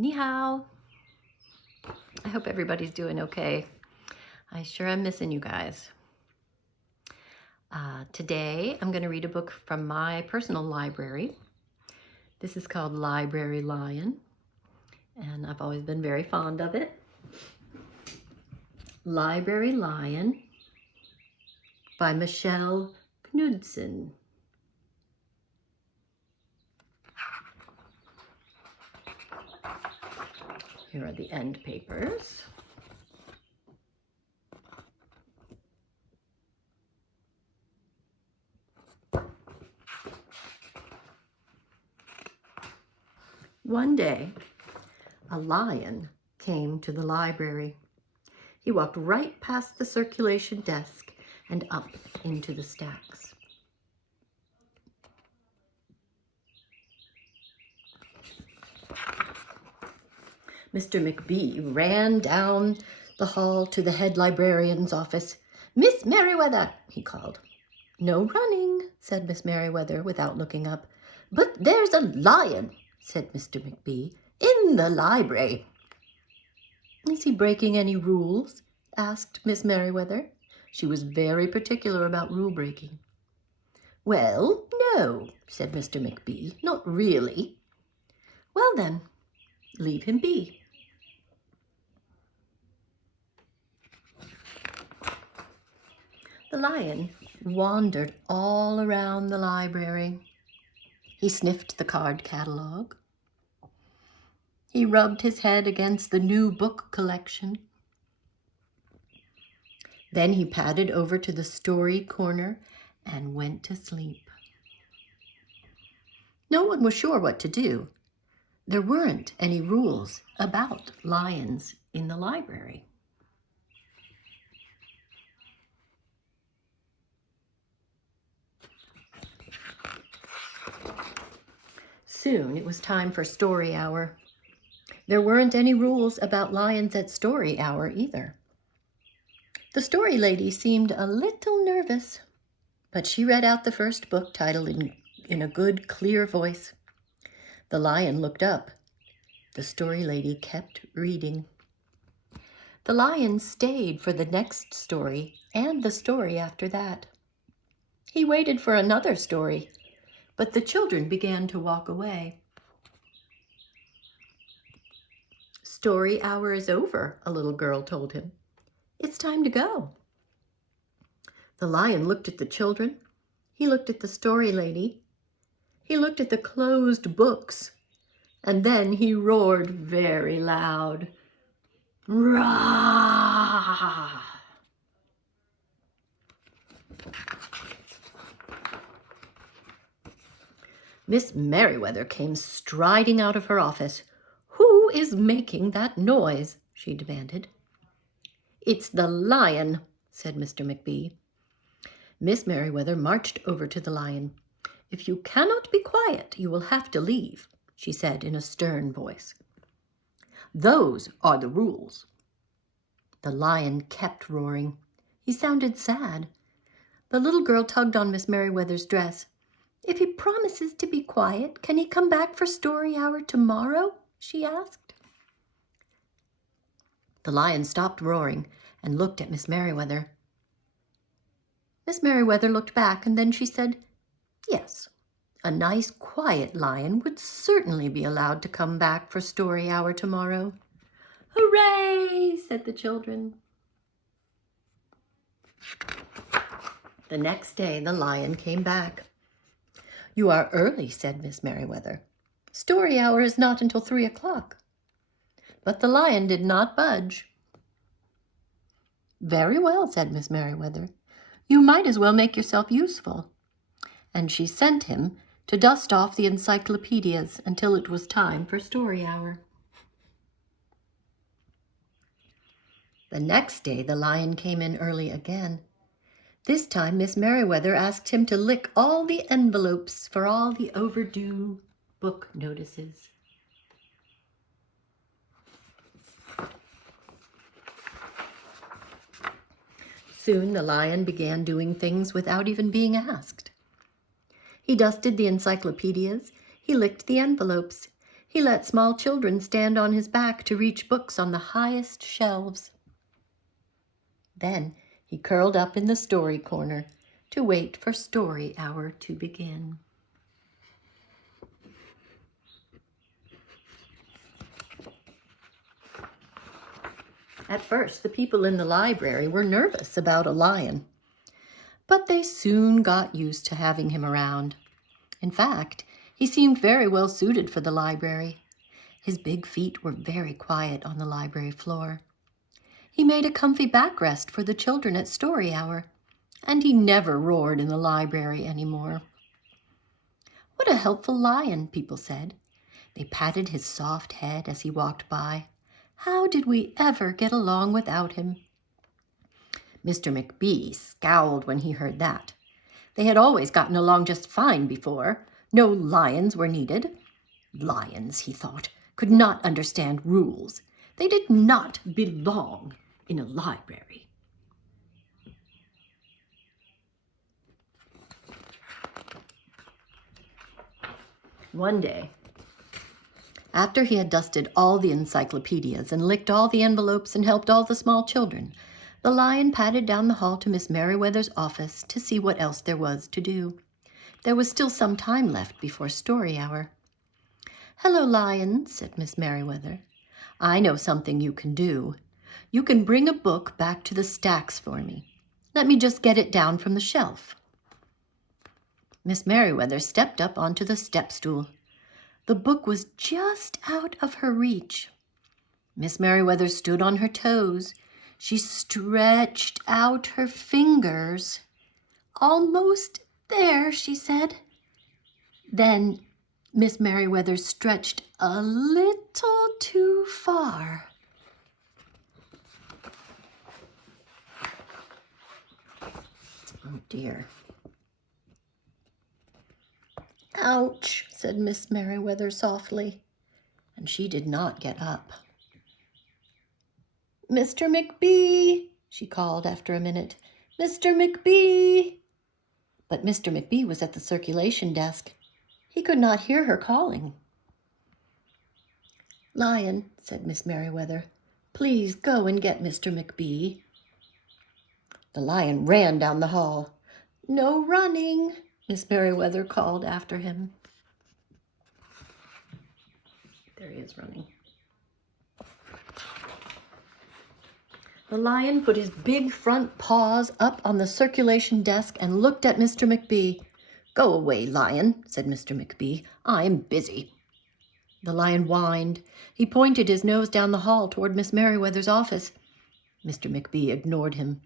Ni hao. I hope everybody's doing okay. I sure am missing you guys. Today, I'm going to read a book from my personal library. This is called Library Lion, and I've always been very fond of it. Library Lion by Michelle Knudsen. Here are the end papers. One day, a lion came to the library. He walked right past the circulation desk and up into the stacks. Mr. McBee ran down the hall to the head librarian's office. "Miss Merriweather," he called. "No running," said Miss Merriweather without looking up. "But there's a lion," said Mr. McBee, "in the library." "Is he breaking any rules?" asked Miss Merriweather. She was very particular about rule breaking. "Well, no," said Mr. McBee, "not really." "Well then, leave him be." The lion wandered all around the library. He sniffed the card catalog. He rubbed his head against the new book collection. Then he padded over to the story corner and went to sleep. No one was sure what to do. There weren't any rules about lions in the library. Soon it was time for story hour. There weren't any rules about lions at story hour either. The story lady seemed a little nervous, but she read out the first book title in a good, clear voice. The lion looked up. The story lady kept reading. The lion stayed for the next story and the story after that. He waited for another story, but the children began to walk away. "Story hour is over," a little girl told him. "It's time to go." The lion looked at the children. He looked at the story lady. He looked at the closed books. And then he roared very loud. "Rah!" Miss Merriweather came striding out of her office. "Who is making that noise?" she demanded. "It's the lion," said Mr. McBee. Miss Merriweather marched over to the lion. "If you cannot be quiet, you will have to leave," she said in a stern voice. "Those are the rules." The lion kept roaring. He sounded sad. The little girl tugged on Miss Merriweather's dress. "If he promises to be quiet, can he come back for story hour tomorrow?" she asked. The lion stopped roaring and looked at Miss Merriweather. Miss Merriweather looked back, and then she said, "Yes, a nice, quiet lion would certainly be allowed to come back for story hour tomorrow." "Hooray!" said the children. The next day, the lion came back. "You are early," said Miss Merriweather. "Story hour is not until 3 o'clock." But the lion did not budge. "Very well," said Miss Merriweather. "You might as well make yourself useful." And she sent him to dust off the encyclopedias until it was time for story hour. The next day, the lion came in early again. This time, Miss Merriweather asked him to lick all the envelopes for all the overdue book notices. Soon the lion began doing things without even being asked. He dusted the encyclopedias. He licked the envelopes. He let small children stand on his back to reach books on the highest shelves. Then he curled up in the story corner to wait for story hour to begin. At first, the people in the library were nervous about a lion, but they soon got used to having him around. In fact, he seemed very well suited for the library. His big feet were very quiet on the library floor. He made a comfy backrest for the children at story hour, and he never roared in the library anymore. What a helpful lion, people said. They patted his soft head as he walked by. How did we ever get along without him? Mr. McBee scowled when he heard that. They had always gotten along just fine before. No lions were needed. Lions, he thought, could not understand rules. They did not belong in a library. One day, after he had dusted all the encyclopedias and licked all the envelopes and helped all the small children, the lion padded down the hall to Miss Merriweather's office to see what else there was to do. There was still some time left before story hour. "Hello, Lion," said Miss Merriweather. "I know something you can do. You can bring a book back to the stacks for me. Let me just get it down from the shelf." Miss Merriweather stepped up onto the step stool. The book was just out of her reach. Miss Merriweather stood on her toes. She stretched out her fingers. "Almost there," she said. Then Miss Merriweather stretched a little too far. Oh dear. "Ouch," said Miss Merriweather softly, and she did not get up. "Mr. McBee," she called after a minute. "Mr. McBee." But Mr. McBee was at the circulation desk. He could not hear her calling. "Lion," said Miss Merriweather, "please go and get Mr. McBee." The lion ran down the hall. "No running," Miss Merriweather called after him. There he is running. The lion put his big front paws up on the circulation desk and looked at Mr. McBee. "Go away, Lion," said Mr. McBee. "I'm busy." The lion whined. He pointed his nose down the hall toward Miss Merriweather's office. Mr. McBee ignored him.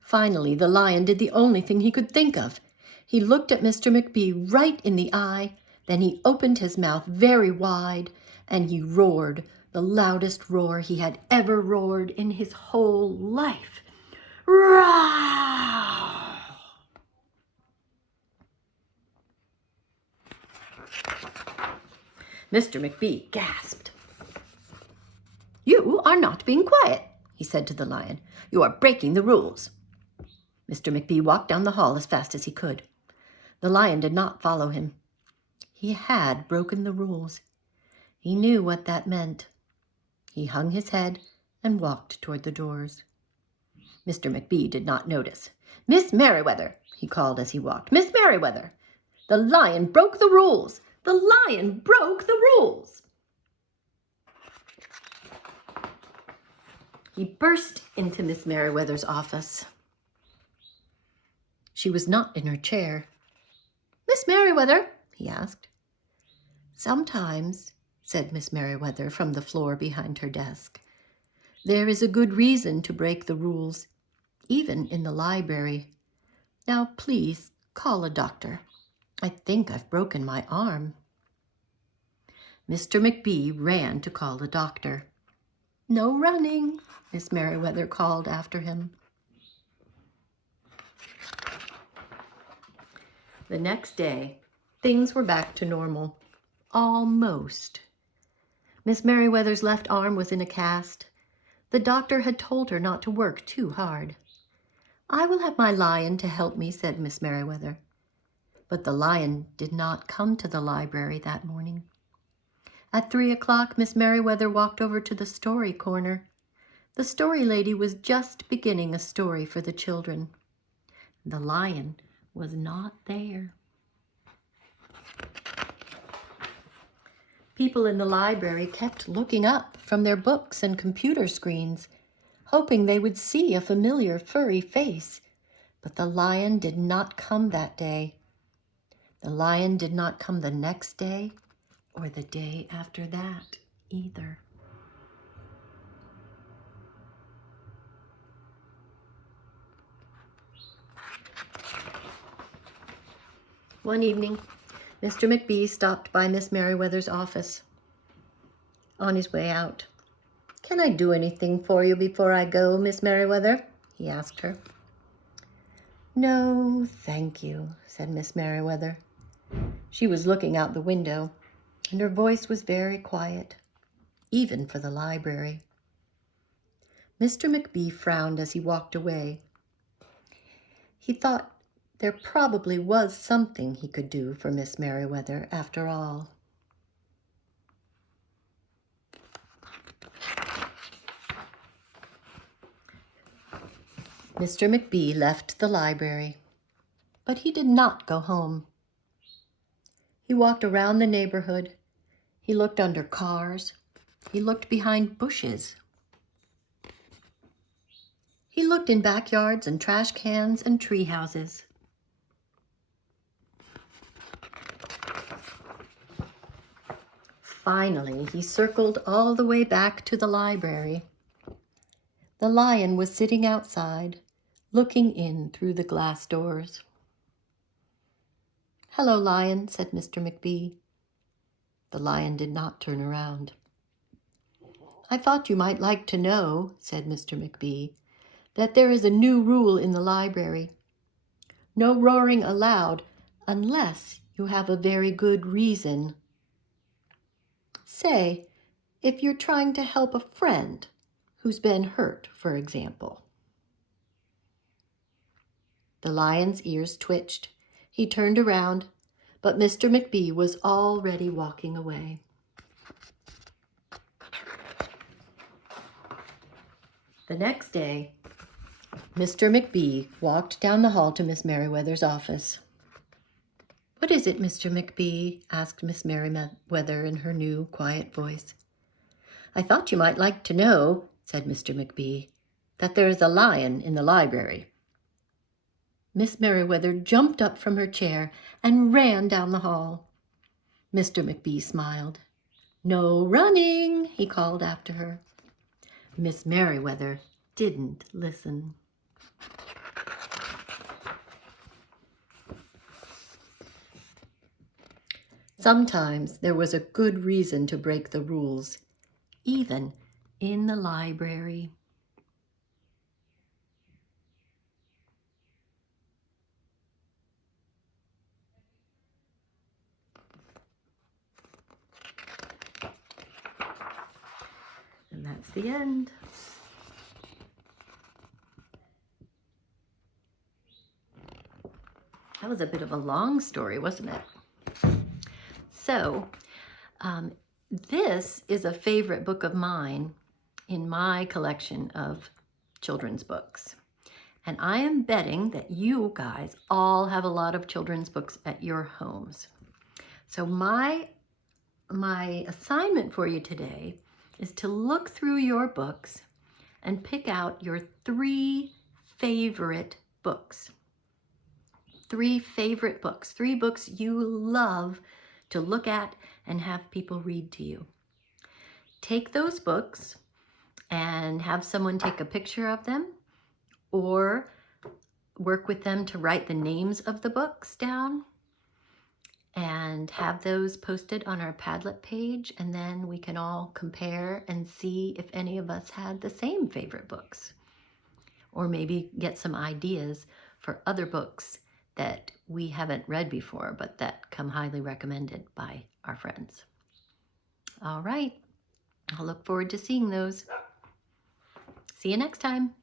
Finally, the lion did the only thing he could think of. He looked at Mr. McBee right in the eye, then he opened his mouth very wide, and he roared, the loudest roar he had ever roared in his whole life. Roar! Mr. McBee gasped. "You are not being quiet," he said to the lion. "You are breaking the rules." Mr. McBee walked down the hall as fast as he could. The lion did not follow him. He had broken the rules. He knew what that meant. He hung his head and walked toward the doors. Mr. McBee did not notice. "Miss Merriweather," he called as he walked. "Miss Merriweather, the lion broke the rules. The lion broke the rules." He burst into Miss Merriweather's office. She was not in her chair. "Miss Merriweather?" he asked. "Sometimes," said Miss Merriweather from the floor behind her desk, "there is a good reason to break the rules, even in the library. Now, please call a doctor. I think I've broken my arm." Mr. McBee ran to call a doctor. "No running," Miss Merriweather called after him. The next day, things were back to normal. Almost. Miss Merriweather's left arm was in a cast. The doctor had told her not to work too hard. "I will have my lion to help me," said Miss Merriweather. But the lion did not come to the library that morning. At 3 o'clock, Miss Merriweather walked over to the story corner. The story lady was just beginning a story for the children. The lion was not there. People in the library kept looking up from their books and computer screens, hoping they would see a familiar furry face. But the lion did not come that day. The lion did not come the next day or the day after that either. One evening, Mr. McBee stopped by Miss Merriweather's office. On his way out, "Can I do anything for you before I go, Miss Merriweather?" he asked her. "No, thank you," said Miss Merriweather. She was looking out the window, and her voice was very quiet, even for the library. Mr. McBee frowned as he walked away. He thought there probably was something he could do for Miss Merriweather after all. Mr. McBee left the library, but he did not go home. He walked around the neighborhood. He looked under cars. He looked behind bushes. He looked in backyards and trash cans and tree houses. Finally, he circled all the way back to the library. The lion was sitting outside, looking in through the glass doors. "Hello, Lion," said Mr. McBee. The lion did not turn around. "I thought you might like to know," said Mr. McBee, "that there is a new rule in the library. No roaring aloud unless you have a very good reason. Say, if you're trying to help a friend who's been hurt, for example." The lion's ears twitched. He turned around, but Mr. McBee was already walking away. The next day, Mr. McBee walked down the hall to Miss Merriweather's office. "What is it, Mr. McBee?" asked Miss Merriweather in her new, quiet voice. "I thought you might like to know," said Mr. McBee, "that there is a lion in the library." Miss Merriweather jumped up from her chair and ran down the hall. Mr. McBee smiled. "No running," he called after her. Miss Merriweather didn't listen. Sometimes there was a good reason to break the rules, even in the library. And that's the end. That was a bit of a long story, wasn't it? So, this is a favorite book of mine in my collection of children's books. And I am betting that you guys all have a lot of children's books at your homes. So my assignment for you today is to look through your books and pick out your 3 favorite books. 3 favorite books, 3 books you love to look at and have people read to you. Take those books and have someone take a picture of them or work with them to write the names of the books down and have those posted on our Padlet page, and then we can all compare and see if any of us had the same favorite books, or maybe get some ideas for other books that we haven't read before but that come highly recommended by our friends. All right, I'll look forward to seeing those. See you next time.